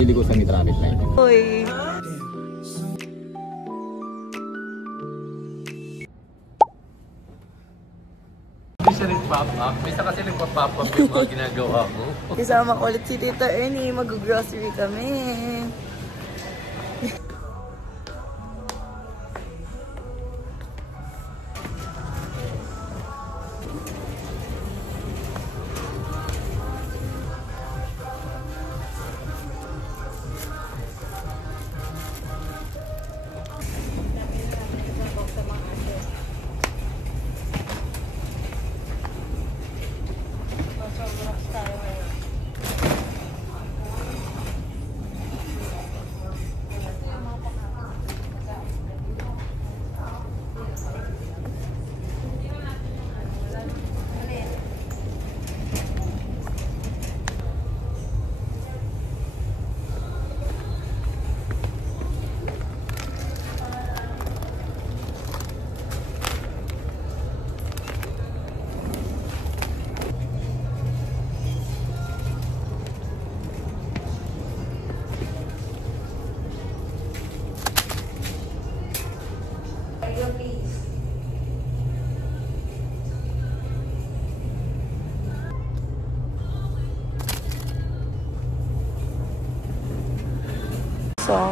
Liligusan ni traffic light. Uy. Hindi siya nag-pop-up. Bisa kasi nag-pop-up yung mga ginagawa mo. Kasama ko ulit si Tita Ernie. Mag-grocery kami.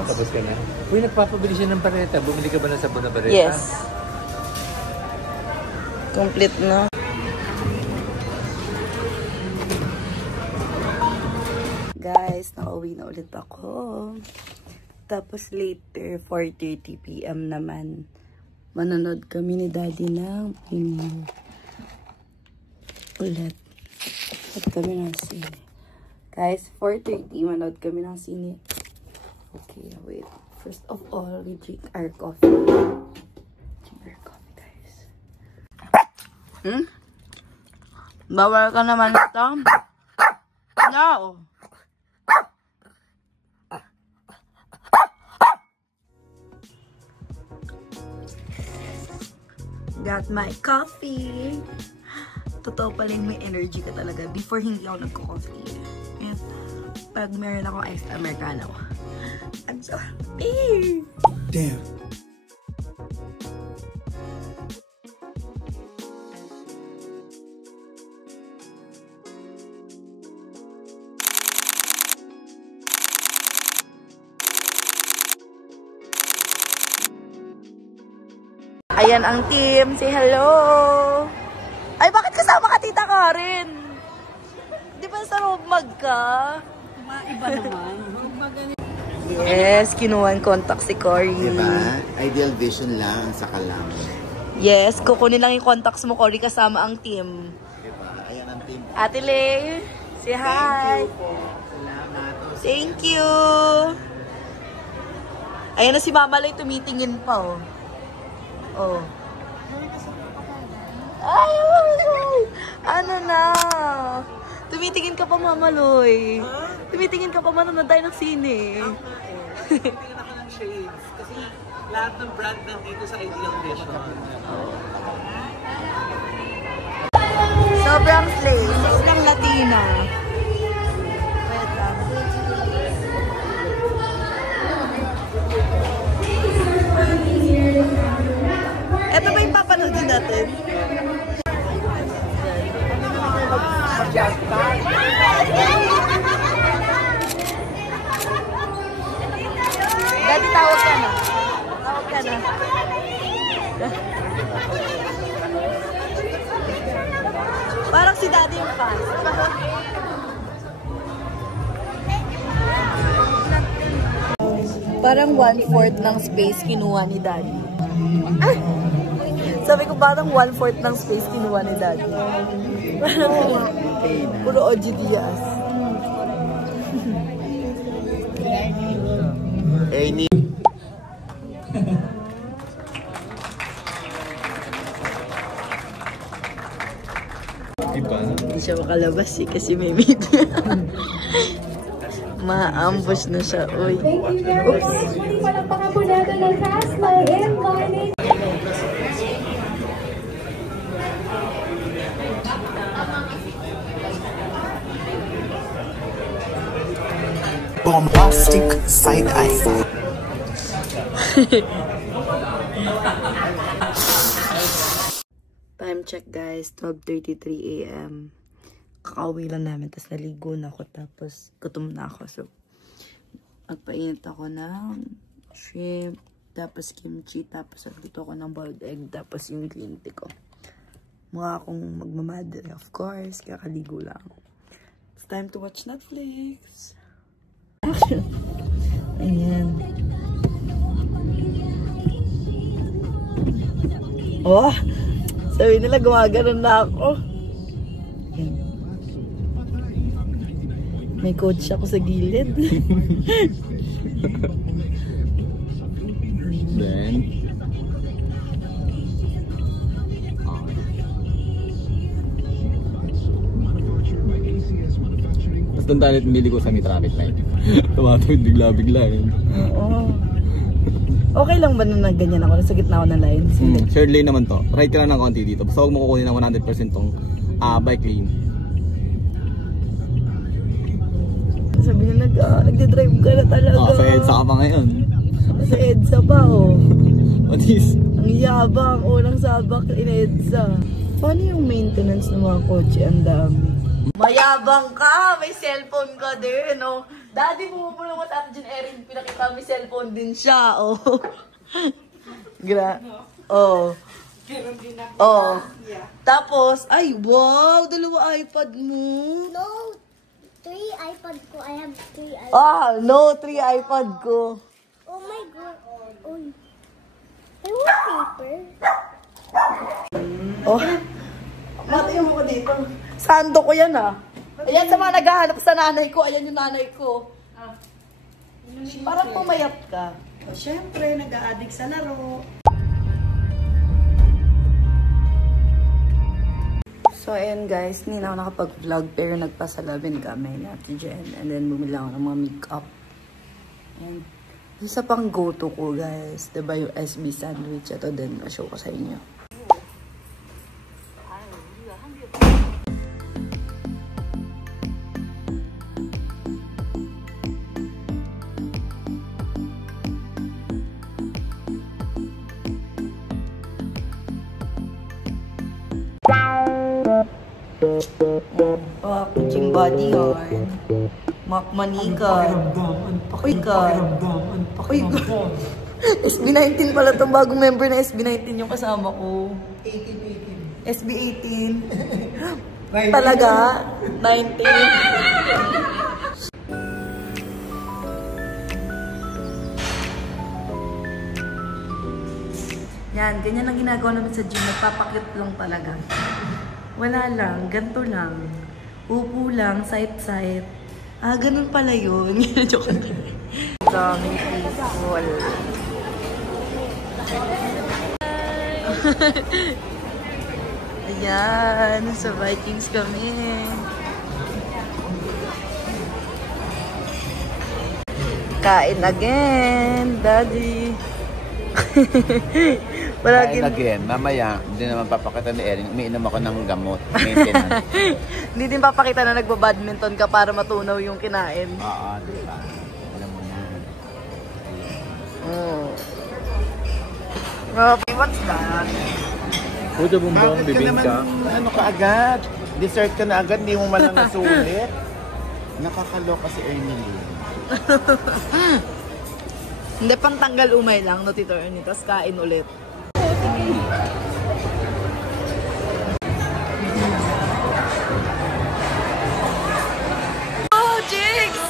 Tapos ka na? Uy, nagpapabili siya ng bareta. Bumili ka ba ng sabon na bareta? Yes. Complete na. Guys, nakauwi na ulit ako. Tapos later, 4:30 PM naman, manonood kami ni Daddy ng premiere. Ulit. At kami ng sine. Guys, 4:30, manonood kami ng sine. Okay, wait. First of all, we drink our coffee. Drink our coffee, guys. Bawal ka naman ito. No! Got my coffee. Totoo pala yung may energy ka talaga. Before, hindi ako nagko-coffee. And pag meron akong iced americano, I'm so happy. Damn. Ayan ang team. Say hello. Ay, bakit kasama ka, Tita Karen? Di ba sa Robmag ka? Iba naman. Yes, kinuha contact si Cory. Diba? Ideal vision lang, saka lang. Yes, kukunin lang yung contacts mo, Cory, kasama ang team. Diba? Ayan ang team. Ate Lay, say hi. Thank you po. Salamat. Thank you. Ayan na si Mama Lay, tumitingin pa, oh. Oh. Ay, ano na? Tumitingin ka pa, Mama Loy. Tumitingin ka pa, manonood tayo ng sine. Tingnan ako ng shades. Kasi lahat ng brand nandito sa Ideal Vision. Sobrang slay. Sobrang Latina. Wait lang. Ito ba yung papanoodin natin? Daddy, tawag ka na. Tawag ka na. Parang si Daddy yung fans. Parang 1/4 ng space kinuha ni Daddy. Ah! Sabi ko parang 1/4 ng space kinuha ni Daddy. Puro OG Diaz. Ernie. Hindi siya makalabas eh kasi may media. Ma-ambush na siya. Uy. Oops. bombastic side eye. Time check guys, 12:33 AM. Kakauwi lang namin, tapos naligo na ako, tapos gutom na ako. So, magpainit ako ng shrimp, tapos kimchi, tapos nagluto ako ng boiled egg, tapos yung green tea ko. Mukha akong magmamadre, of course, kakaligo lang. It's time to watch Netflix. Ayan. Oh! Sabi nila, gumaganon na ako. Ayan. May coach ako sa gilid. Then, tapos doon tayo niligo sa may traffic light. Tumatawid bigla-bigla eh. Oo. Okay lang ba na ganyan ako? Nasa gitna ako ng lines? Third lane naman to. Right ka lang ng konti dito. Basta huwag mo kukunin ng 100% tong bike lane. Sabi na nagde-drive ka na talaga. Sa EDSA ka pa ngayon. Sa EDSA pa oh. What is? Ang yabang, unang sabak in EDSA. Paano yung maintenance ng mga kotse? Ang dami. Mayabang ka! May cellphone ka din, oh. Daddy, pumupula mo sa atin dyan, Erin. Pinakita may cellphone din siya, oh. Oh. Oh. Tapos, ay, wow! Dalawa iPad mo. No, 3 iPad ko. I have 3 iPad. Ah, no, 3 iPad ko. Oh my God. Oh. I want paper. Oh. Matayo mo ko dito. Sando ko yan, ah. Ayan sa mga naghahanap sa nanay ko. Ayan yung nanay ko. Parang pumayat ka. O, syempre, nag-a-addict sa laro. So, ayan guys. Hindi na ako nakapag-vlog. Pero nagpasalabin kami na Ate Jen. And then, bumili ako ng mga makeup. And isa pang go-to ko, guys. Diba yung SB sandwich? Ito din. Ma-show ko sa inyo. Kuching body yarn. Makmanikan. Pakuikan. Pakuikan. SB19 pala itong bagong member na SB19 yung kasama ko. 18. SB18. Talaga? 19. Yan, ganyan ang ginagawa namin sa gym. Nagpapakit lang talaga. Wala lang, ganito lang. Upo lang, side-side. Ah, ganun pala yun. Joke lang. Daming people. Ayan, sa Vikings kami. Kain again, Daddy. Kain again. Mamaya, hindi naman papakita ni Erin. Umiinom ako ng gamot. Maintenance. Hindi din papakita na nagbabadminton ka para matunaw yung kinain. Oo, diba? Alam mo na. Oh. Okay, what's that? Puto bumbong, Bakit ka naman, ano ka agad? Dessert ka na agad, hindi mo man lang nasulit. Nakakaloka si Ernie. Hindi, pang tanggal umay lang, no, Tito Ernie. Tapos kain ulit. Oh, Jigs!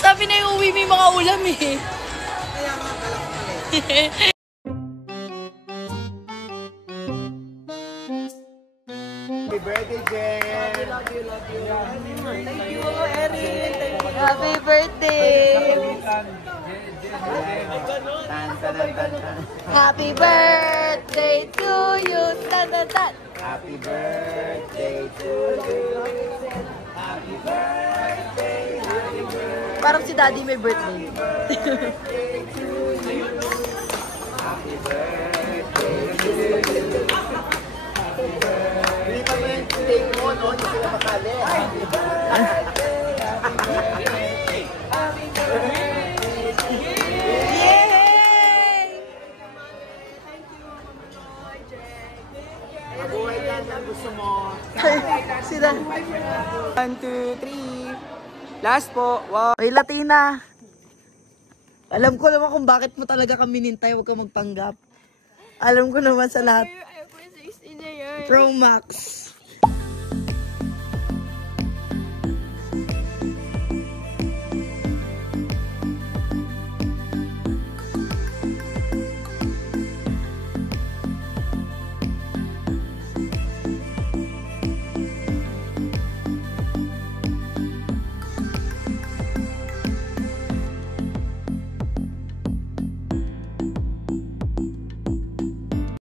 Sabi na yung uwi may mga ulam eh. Happy birthday, Jen! Love you. Thank you, Erin. Happy birthday! Happy birthday to you! Tan-tan-tan! Happy birthday to you! Happy birthday! Happy birthday! Parang si Daddy may birthday. Happy birthday to you! Happy birthday to you! Happy birthday! Hindi pa ba yung take mo, no? Hindi sila makali. Happy birthday! Happy birthday! Sila. 1, 2, 3. Last po. Wow. Ay, Latina. Alam ko naman kung bakit mo talaga kami nintay. Huwag kang magpanggap. Alam ko naman sa lahat. Pro Max.